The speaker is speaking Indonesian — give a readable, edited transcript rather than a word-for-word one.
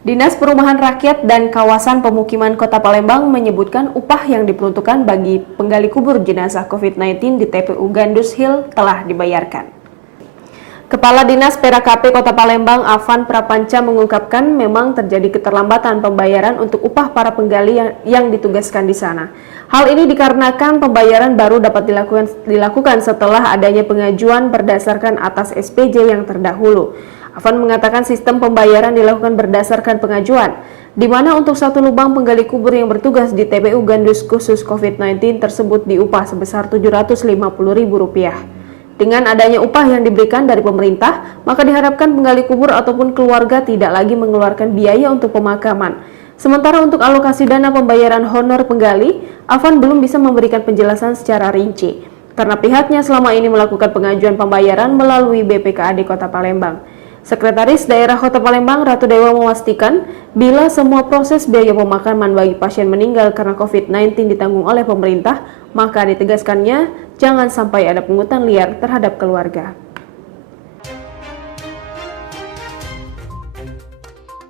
Dinas Perumahan Rakyat dan Kawasan Pemukiman Kota Palembang menyebutkan upah yang diperuntukkan bagi penggali kubur jenazah COVID-19 di TPU Gandus Hill telah dibayarkan. Kepala Dinas PRKP Kota Palembang, Afan Prapanca, mengungkapkan memang terjadi keterlambatan pembayaran untuk upah para penggali yang ditugaskan di sana. Hal ini dikarenakan pembayaran baru dapat dilakukan setelah adanya pengajuan berdasarkan atas SPJ yang terdahulu. Afan mengatakan sistem pembayaran dilakukan berdasarkan pengajuan, di mana untuk satu lubang penggali kubur yang bertugas di TPU Gandus khusus COVID-19 tersebut diupah sebesar Rp750.000. Dengan adanya upah yang diberikan dari pemerintah, maka diharapkan penggali kubur ataupun keluarga tidak lagi mengeluarkan biaya untuk pemakaman. Sementara untuk alokasi dana pembayaran honor penggali, Afan belum bisa memberikan penjelasan secara rinci, karena pihaknya selama ini melakukan pengajuan pembayaran melalui BPKAD Kota Palembang. Sekretaris Daerah Kota Palembang, Ratu Dewa, memastikan bila semua proses biaya pemakaman bagi pasien meninggal karena COVID-19 ditanggung oleh pemerintah, maka ditegaskannya jangan sampai ada pungutan liar terhadap keluarga.